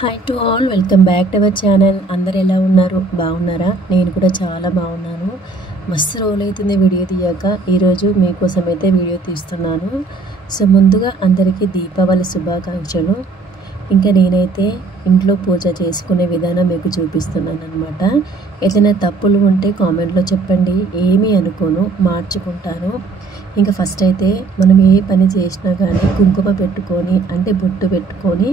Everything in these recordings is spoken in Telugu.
Hi to all, welcome back to our channel. అందరు ఎలా ఉన్నారు? బాగున్నారా? నేను కూడా చాలా బాగున్నాను. మస్తు రోజులైతుంది వీడియో తీయక. ఈరోజు మీకోసం అయితే వీడియో తీస్తున్నాను. సో ముందుగా అందరికీ దీపావళి శుభాకాంక్షలు. ఇంకా నేనైతే ఇంట్లో పూజ చేసుకునే విధానం మీకు చూపిస్తున్నాను అనమాట. ఏదైనా తప్పులు ఉంటే కామెంట్లో చెప్పండి, ఏమీ అనుకోను, మార్చుకుంటాను. ఇంకా ఫస్ట్ అయితే మనం ఏ పని చేసినా కానీ కుంకుమ పెట్టుకొని అంటే బొట్టు పెట్టుకొని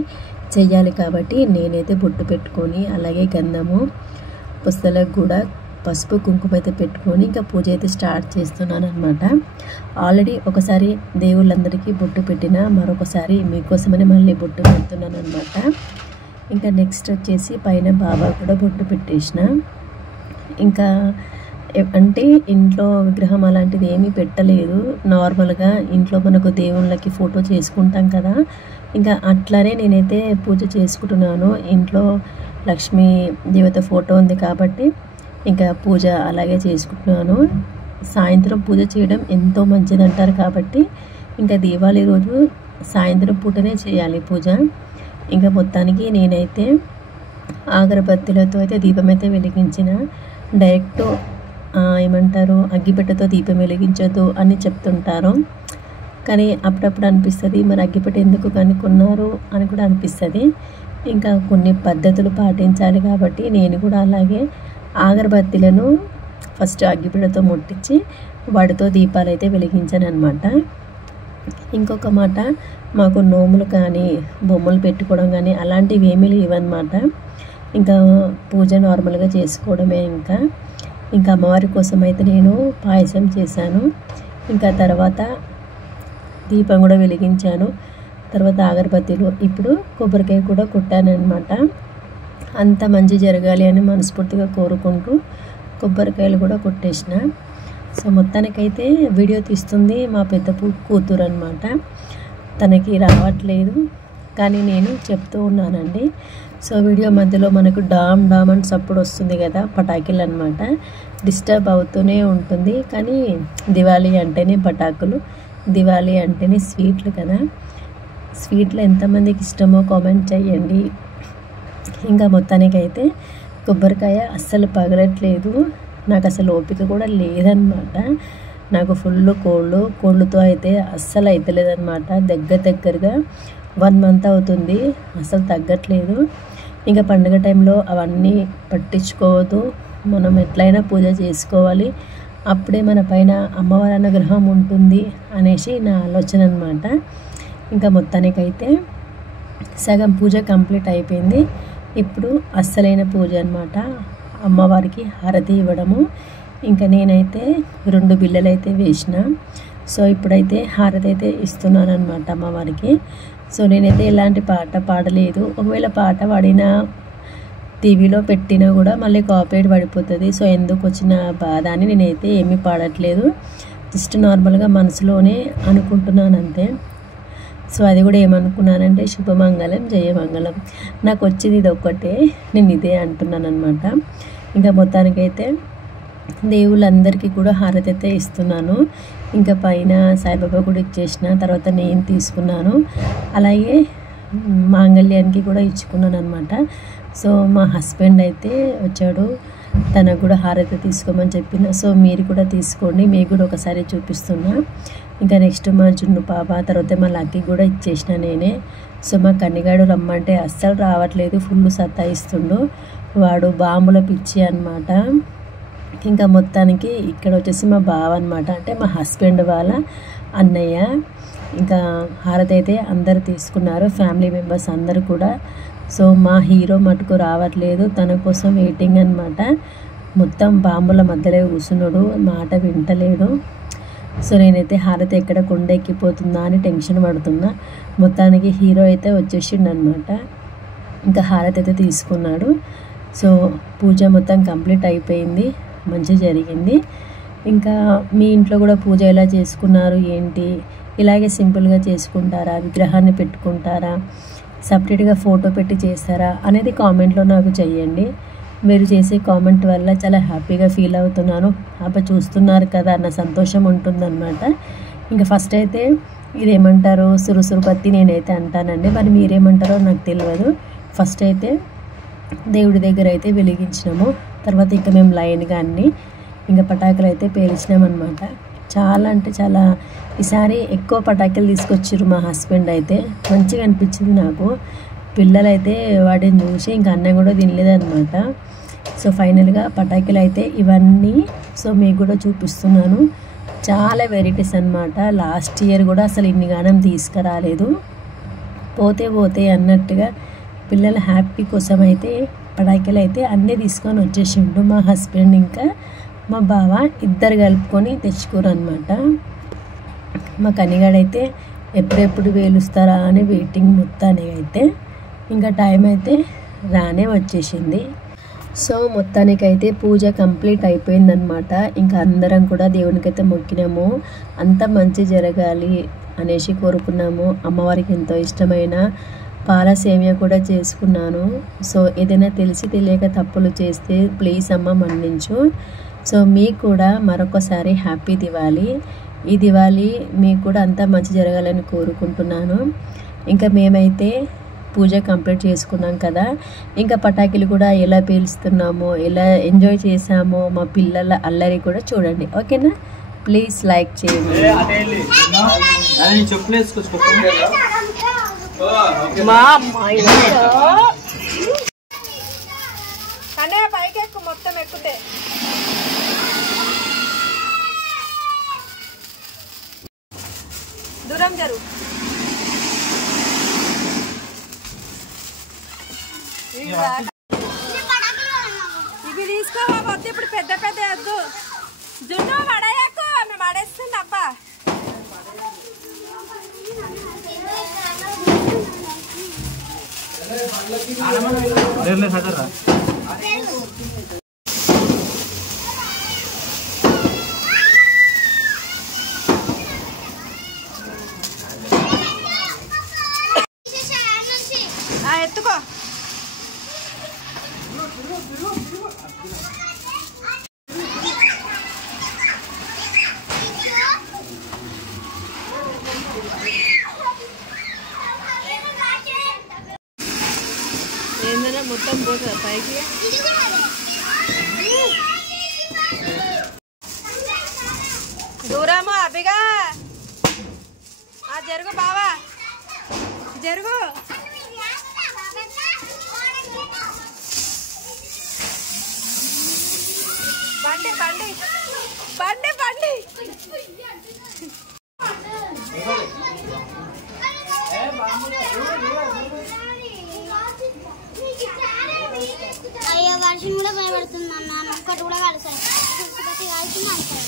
చెయ్యాలి. కాబట్టి నేనైతే బొట్టు పెట్టుకొని అలాగే గంధము పుస్తలకు కూడా పసుపు కుంకుమ అయితే పెట్టుకొని ఇంకా పూజ అయితే స్టార్ట్ చేస్తున్నాను అనమాట. ఆల్రెడీ ఒకసారి దేవుళ్ళందరికీ బొట్టు పెట్టిన, మరొకసారి మీకోసమని మళ్ళీ బొట్టు పెడుతున్నాను అనమాట. ఇంకా నెక్స్ట్ వచ్చేసి పైన బాబా కూడా బొట్టు పెట్టేసిన. ఇంకా అంటే ఇంట్లో విగ్రహం అలాంటిది ఏమీ పెట్టలేదు. నార్మల్గా ఇంట్లో మనకు దేవుళ్ళకి ఫోటో చేసుకుంటాం కదా, ఇంకా అట్లానే నేనైతే పూజ చేసుకుంటున్నాను. ఇంట్లో లక్ష్మీ దేవత ఫోటో ఉంది కాబట్టి ఇంకా పూజ అలాగే చేసుకుంటున్నాను. సాయంత్రం పూజ చేయడం ఎంతో మంచిది అంటారు కాబట్టి ఇంకా దీపావళి రోజు సాయంత్రం పూటనే చేయాలి పూజ. ఇంకా మొత్తానికి నేనైతే అగరబత్తులతో అయితే దీపం అయితే వెలిగించిన. డైరెక్ట్ ఏమంటారు, అగ్గిపెట్టెతో దీపం వెలిగించొద్దు అని చెప్తుంటారు. కానీ అప్పుడప్పుడు అనిపిస్తుంది, మరి అగ్గిపెట్టె ఎందుకు కనుక్కున్నారు అని కూడా అనిపిస్తుంది. ఇంకా కొన్ని పద్ధతులు పాటించాలి కాబట్టి నేను కూడా అలాగే అగరబత్తులను ఫస్ట్ అగ్గిపెట్టెతో ముట్టించి వాటితో దీపాలు అయితే వెలిగించాను అనమాట. ఇంకొక మాట, మాకు నోములు కానీ బొమ్మలు పెట్టుకోవడం కానీ అలాంటివి ఏమీ లేవన్నమాట. ఇంకా పూజ నార్మల్గా చేసుకోవడమే. ఇంకా అమ్మవారి కోసం అయితే నేను పాయసం చేశాను. ఇంకా తర్వాత దీపం కూడా వెలిగించాను. తర్వాత అగరబత్తిలు, ఇప్పుడు కొబ్బరికాయ కూడా కొట్టానమాట. అంత మంచి జరగాలి అని మనస్ఫూర్తిగా కోరుకుంటూ కొబ్బరికాయలు కూడా కొట్టేసిన. సో మొత్తానికైతే వీడియో తీస్తుంది మా పెద్ద కూతురు అనమాట. తనకి రావట్లేదు కానీ నేను చెప్తూ ఉన్నానండి. సో వీడియో మధ్యలో మనకు డామ్ డామ్ అని సప్పుడు వస్తుంది కదా, పటాకులు అనమాట. డిస్టర్బ్ అవుతూనే ఉంటుంది. కానీ దివాళీ అంటేనే పటాకులు, దివాళీ అంటేనే స్వీట్లు కదా. స్వీట్లు ఎంతమందికి ఇష్టమో కామెంట్ చేయండి. ఇంకా మొత్తానికైతే కొబ్బరికాయ అస్సలు పగలట్లేదు. నాకు అసలు ఓపిక కూడా లేదనమాట. నాకు ఫుల్ కోళ్ళతో అయితే అస్సలు అవుతలేదన్నమాట. దగ్గరగా 1 month అవుతుంది, అసలు తగ్గట్లేదు. ఇంకా పండుగ టైంలో అవన్నీ పట్టించుకోవద్దు, మనం ఎట్లయినా పూజ చేసుకోవాలి, అప్పుడే మన పైన అమ్మవారి అనుగ్రహం ఉంటుంది అనేసి నా ఆలోచన అనమాట. ఇంకా మొత్తానికైతే సగం పూజ కంప్లీట్ అయిపోయింది. ఇప్పుడు అస్సలైన పూజ అనమాట, అమ్మవారికి హారతి ఇవ్వడము. ఇంకా నేనైతే 2 బిళ్ళలు అయితే వేసిన. సో ఇప్పుడైతే హారతి అయితే ఇస్తున్నాను అనమాట అమ్మవారికి. సో నేనైతే ఎలాంటి పాట పాడలేదు. ఒకవేళ పాట పాడినా టీవీలో పెట్టినా కూడా మళ్ళీ కాపీరైట్ పడిపోతుంది. సో ఎందుకు వచ్చిన బాధ అని నేనైతే ఏమీ పాడట్లేదు. జస్ట్ నార్మల్గా మనసులోనే అనుకుంటున్నాను అంతే. సో అది కూడా ఏమనుకున్నానంటే శుభమంగళం జయమంగళం, నాకు వచ్చేది ఇది ఒక్కటే, నేను ఇదే అంటున్నాను అనమాట. ఇంకా మొత్తానికైతే దేవుళ్ళందరికీ కూడా హారతి అయితే ఇస్తున్నాను. ఇంకా పైన సాయిబాబా కూడా ఇచ్చేసిన, తర్వాత నేను తీసుకున్నాను. అలాగే మాంగళ్యానికి కూడా ఇచ్చుకున్నాను అనమాట. సో మా హస్బెండ్ అయితే వచ్చాడు, తనకు కూడా హారతి తీసుకోమని చెప్పిన. సో మీరు కూడా తీసుకోండి, మీకు కూడా ఒకసారి చూపిస్తున్నా. ఇంకా నెక్స్ట్ మా జున్ను పాప, తర్వాత మా లక్కీ కూడా ఇచ్చేసిన నేనే. సో మా కన్నిగాడు రమ్మంటే అస్సలు రావట్లేదు, ఫుల్ సతాయిస్తుండు. వాడు బాంబుల పిచ్చి అనమాట. ఇంకా మొత్తానికి ఇక్కడ వచ్చేసి మా బావ అనమాట, అంటే మా హస్బెండ్ వాళ్ళ అన్నయ్య. ఇంకా హారతి అయితే అందరు తీసుకున్నారు, ఫ్యామిలీ మెంబర్స్ అందరు కూడా. సో మా హీరో మటుకు రావట్లేదు, తన కోసం వెయిటింగ్ అనమాట. మొత్తం బాంబుల మధ్యలో కూర్చున్నాడు, మాట వింటలేడు. సో నేనైతే హారతి ఎక్కడ కొండ ఎక్కిపోతుందా అని టెన్షన్ పడుతున్నా. మొత్తానికి హీరో అయితే వచ్చేసిండు అనమాట. ఇంకా హారతి అయితే తీసుకున్నాడు. సో పూజ మొత్తం కంప్లీట్ అయిపోయింది, మంచి జరిగింది. ఇంకా మీ ఇంట్లో కూడా పూజ ఎలా చేసుకున్నారు ఏంటి? ఇలాగే సింపుల్గా చేసుకుంటారా, విగ్రహాన్ని పెట్టుకుంటారా, సపరేట్గా ఫోటో పెట్టి చేస్తారా అనేది కామెంట్లో నాకు చెయ్యండి. మీరు చేసే కామెంట్ వల్ల చాలా హ్యాపీగా ఫీల్ అవుతున్నాను. అప్పుడు చూస్తున్నారు కదా అన్న సంతోషం ఉంటుందన్నమాట. ఇంకా ఫస్ట్ అయితే ఇదేమంటారు, సురుసురు పత్తి నేనైతే అంటానండి, మరి మీరేమంటారో నాకు తెలియదు. ఫస్ట్ అయితే దేవుడి దగ్గర అయితే వెలిగించినాము. తర్వాత ఇంకా మేము లైన్గా అన్నీ ఇంకా పటాకులు అయితే పేల్చినామన్నమాట. చాలా అంటే చాలా ఈసారి ఎక్కువ పటాకులు తీసుకొచ్చారు మా హస్బెండ్ అయితే. మంచిగా అనిపించింది నాకు. పిల్లలైతే వాటిని చూసి ఇంకా అన్నం కూడా తినలేదన్నమాట. సో ఫైనల్గా పటాకులు అయితే ఇవన్నీ సో మీకు కూడా చూపిస్తున్నాను. చాలా వెరైటీస్ అన్నమాట. లాస్ట్ ఇయర్ కూడా అసలు ఇన్ని గానం తీసుకురాలేదు. పోతే అన్నట్టుగా పిల్లల హ్యాపీ కోసం అయితే పటాకులు అయితే అన్నీ తీసుకొని వచ్చేసిండు మా హస్బెండ్ ఇంకా మా బావ ఇద్దరు కలుపుకొని తెచ్చుకోరు అనమాట. మా కనిగాడైతే ఎప్పుడెప్పుడు వేలుస్తారా అని వెయిటింగ్ మొత్తానికి అయితే. ఇంకా టైం అయితే రానే వచ్చేసింది. సో మొత్తానికైతే పూజ కంప్లీట్ అయిపోయిందనమాట. ఇంకా అందరం కూడా దేవునికైతే మొక్కినాము. అంత మంచి జరగాలి అనేసి కోరుకున్నాము. అమ్మవారికి ఎంతో ఇష్టమైన పాల సేమియా కూడా చేసుకున్నాను. సో ఏదైనా తెలిసి తెలియక తప్పులు చేస్తే ప్లీజ్ అమ్మ మన్నించు. సో మీకు కూడా మరొకసారి హ్యాపీ దివాళీ. ఈ దివాళీ మీకు కూడా అంతా మంచి జరగాలని కోరుకుంటున్నాను. ఇంకా మేమైతే పూజ కంప్లీట్ చేసుకున్నాం కదా, ఇంకా పటాకులు కూడా ఎలా పేలుస్తున్నామో ఎలా ఎంజాయ్ చేసామో మా పిల్లల అల్లరి కూడా చూడండి. ఓకేనా? ప్లీజ్ లైక్ చేయండి. పైకి ఎక్కు, మొత్తం ఎక్కుతే దూరం జరు. ఇవి తీసుకోవద్దు, ఇప్పుడు పెద్ద పెద్ద వద్దు. జున్ను పడేయకు, మేము పడేస్తుంది అబ్బా. ఎత్తుకో. ఏందన్నా మొత్తం పోతుందా పైకి? దూరము అభిగా జరుగు బావా, జరుగు. బండి బండి బండి బండి. అయ్యో వర్షం కూడా భయపడుతుంది అన్న, ఒక్కటి కూడా కలిసాయి కాల్సింది అంటారు.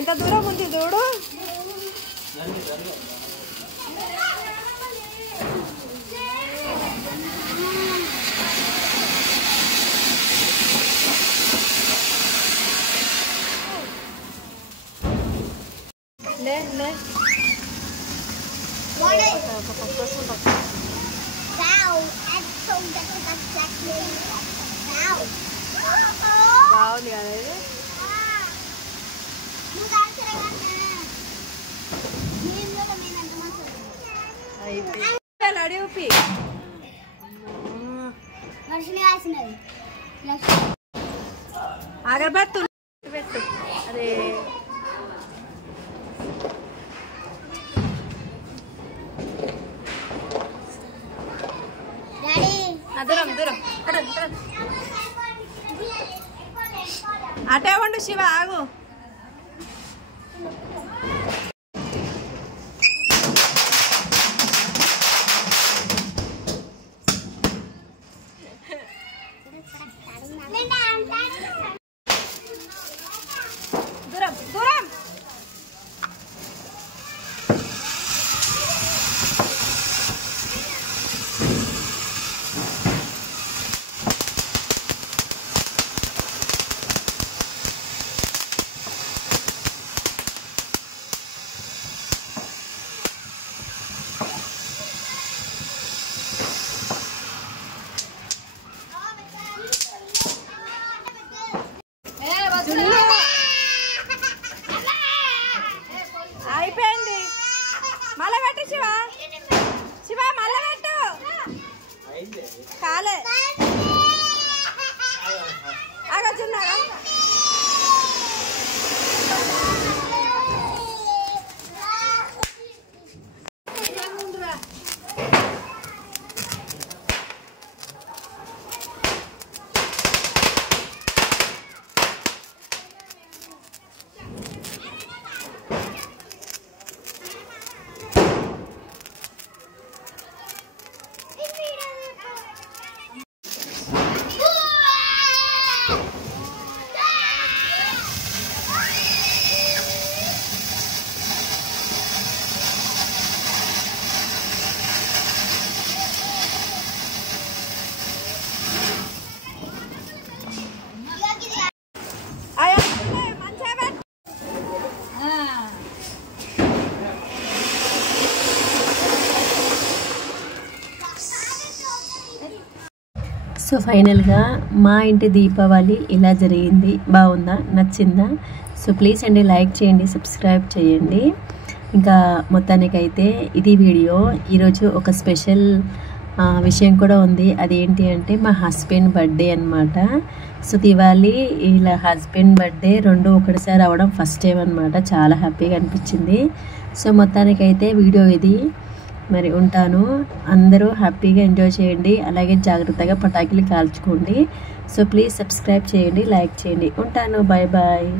ఎంత దూరం ఉంది చూడు. లే లే బాగుంది కదా ఇది. అడిపి అగరబత్తు పెట్టు. అరే దూరం దూరం అటే ఉండు శివ, ఆగు. పెట్టు శివ శివ మళ్ళా పెట్టు కాలే ఆగొచ్చున్నారా సో ఫైనల్గా మా ఇంటి దీపావళి ఇలా జరిగింది. బాగుందా, నచ్చిందా? సో ప్లీజ్ అండి లైక్ చేయండి, సబ్స్క్రైబ్ చేయండి. ఇంకా మొత్తానికైతే ఇది వీడియో. ఈరోజు ఒక స్పెషల్ విషయం కూడా ఉంది. అదేంటి అంటే మా హస్బెండ్ బర్త్డే అనమాట. సో దివాళీ ఇలా హస్బెండ్ బర్త్డే రెండు ఒకటిసారి అవ్వడం ఫస్ట్ టైం అనమాట. చాలా హ్యాపీగా అనిపించింది. సో మొత్తానికైతే వీడియో ఇది. మరి ఉంటాను. అందరూ హ్యాపీగా ఎంజాయ్ చేయండి, అలాగే జాగ్రత్తగా పటాకులు కాల్చుకోండి. సో ప్లీజ్ సబ్స్క్రైబ్ చేయండి, లైక్ చేయండి. ఉంటాను. Bye bye.